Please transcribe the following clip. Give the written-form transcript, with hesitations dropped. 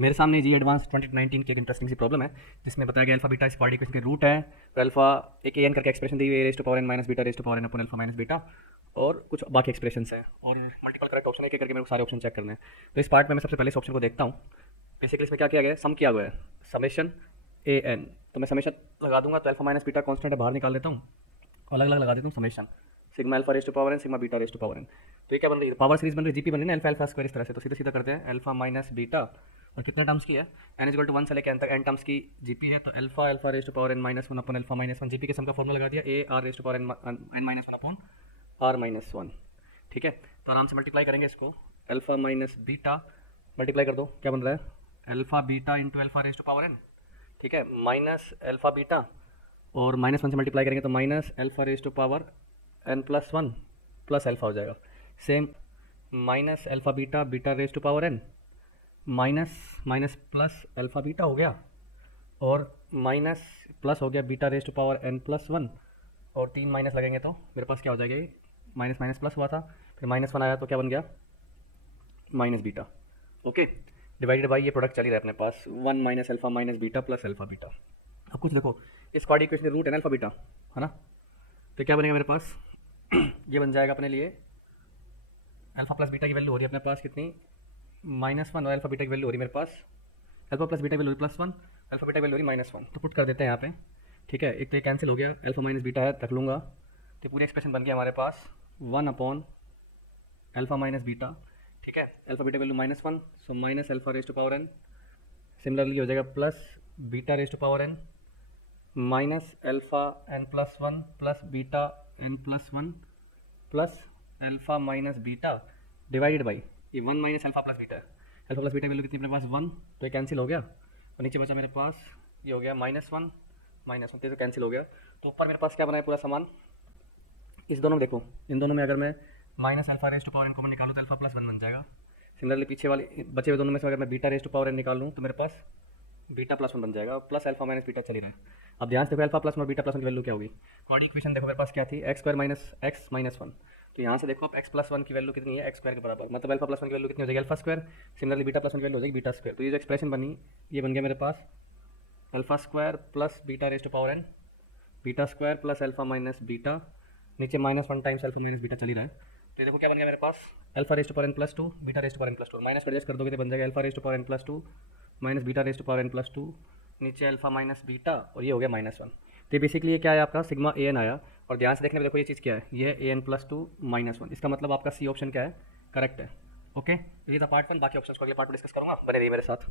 तो मेरे सामने जी एडवांस 2019 की एक इंटरेस्टिंग सी प्रॉब्लम है जिसमें बताया गया अल्फा बीटा इस क्वाड्रेटिक इक्वेशन के रूट है। तो अल्फा एक ए एन करके एक्सप्रेशन दी हुई है, raise to power N minus beta raise to power N upon alpha minus beta, और कुछ बाकी एक्सप्रेशंस हैं और मल्टीपल करेक्ट ऑप्शन एक एक करके मेरे को सारे ऑप्शन चेक करने हैं। तो इस पार्ट में मैं सबसे पहले इस ऑप्शन को देखता हूँ। बेसिकली इसमें क्या किया गया है, सम किया हुआ है, समेशन ए एन। तो मैं समेशन लगा दूंगा, तो अल्फा माइनस बीटा कॉन्स्टेंट है, बाहर निकाल देता हूँ, अलग अलग लगा देता हूँ summation sigma alpha raise to power N sigma beta raise to power N. तो ये क्या बन रही है, पावर सीरीज बन रही है, जीपी बन रही है ना अल्फा अल्फा स्क्वायर इस तरह से। तो सीधा सीधा करते हैं अल्फा माइनस बीटा, और कितने टर्म्स की है, एन इज इक्वल टू 1 से लेकर एन तक एन टर्म्स की जीपी है। तो alpha alpha raise to power N minus one upon alpha minus one, GP के सम का फॉर्मूला लगा दिया, A R raise to power N minus one upon R minus one. ठीक है, तो आराम से मल्टीप्लाई करेंगे इसको, अल्फा माइनस बीटा मल्टीप्लाई कर दो, क्या बन रहा है, alpha beta into alpha raise to power N. ठीक है, माइनस अल्फा बीटा और माइनस वन से मल्टीप्लाई करेंगे तो minus alpha raise to power N plus one plus alpha हो जाएगा। Same minus alpha beta beta raise to power N minus minus plus alpha beta हो गया, और माइनस प्लस हो गया beta raise to power N plus one, और तीन minus लगेंगे तो मेरे पास क्या हो जाएगा, ये माइनस माइनस प्लस हुआ था, फिर माइनस वन आया तो क्या बन गया, minus beta. Okay, divided by ये प्रोडक्ट चल ही रहा है अपने पास, one minus alpha minus beta plus alpha beta. अब कुछ देखो, इस क्वाड्रेटिक इक्वेशन रूट है ना अल्फा बीटा, है ना, तो क्या बनेगा मेरे पास ये बन जाएगा अपने लिए, अल्फा प्लस बीटा की वैल्यू हो रही है अपने पास कितनी, माइनस वन, और अल्फा बीटा की वैल्यू हो रही है मेरे पास, अल्फा प्लस बीटा की value plus one, alpha beta की वैल्यू हो रही माइनस वन। तो पुट कर देते हैं यहाँ पे। ठीक है, एक तो ये कैंसिल हो गया, अल्फा माइनस बीटा है रख लूँगा, तो पूरी एक्सप्रेशन बन गया हमारे पास one upon alpha minus beta. ठीक है, alpha beta value minus one, so minus alpha raise to power n, similarly हो जाएगा plus beta raise to power N minus alpha n plus one plus beta n plus one plus alpha minus beta divided by ये one minus alpha plus beta है। Alpha plus beta value कितनी अपने पास one, तो ये cancel हो गया, और नीचे बचा मेरे पास ये हो गया माइनस वन तो कैंसिल हो गया। तो ऊपर मेरे पास क्या बना है पूरा सामान, इस दोनों में देखो, इन दोनों में अगर मैं minus alpha raise to power N common निकालूँ तो अल्फा प्लस वन बन जाएगा। सिमिलरली पीछे वाले बचे हुए दोनों में से अगर मैं beta raise to power N निकाल लूँ तो मेरे पास बीटा प्लस वन बन जाएगा, और प्लस अल्फा माइनस बीटा चल ही रहा है। अब ध्यान से देखो अल्फा प्लस वन और बीटा प्लस वन की वैल्यू क्या होगी, क्वाड्रेटिक इक्वेशन देखो मेरे पास क्या थी, x square minus x minus one. तो यहाँ से देखो आप एक्स प्लस वन की वैल्यू कितनी है, एक्स स्क्वायर के बराबर, मतलब अल्फा प्लस वन की वैल्यू कितनी हो जाएगी, alpha square. Similarly beta plus one की वैल्यू हो जाएगी बीटा स्क्वायर। तो ये जो एक्सप्रेशन बनी ये बन गया मेरे पास alpha square plus beta raise to power n, beta square plus alpha minus beta, नीचे minus one times alpha minus beta चल ही रहा है। तो ये देखो क्या बन गया मेरे पास, alpha raise to power N plus two beta raise to power N plus two, minus adjust कर दोगे तो बन जाएगा alpha raise to power N plus two minus beta raise to power N plus two, नीचे alpha minus beta, और ये हो गया माइनस वन। तो ये बेसिकली ये क्या है आपका सिग्मा ए एन आया, और ध्यान से देखने में देखो ये चीज़ क्या है, ये है a n plus two minus one, इसका मतलब आपका सी ऑप्शन क्या है, करेक्ट है। ओके, ये था पार्ट वन, बाकी ऑप्शन को अगले पार्ट में डिस्कस करूँगा, बने रहिए मेरे साथ।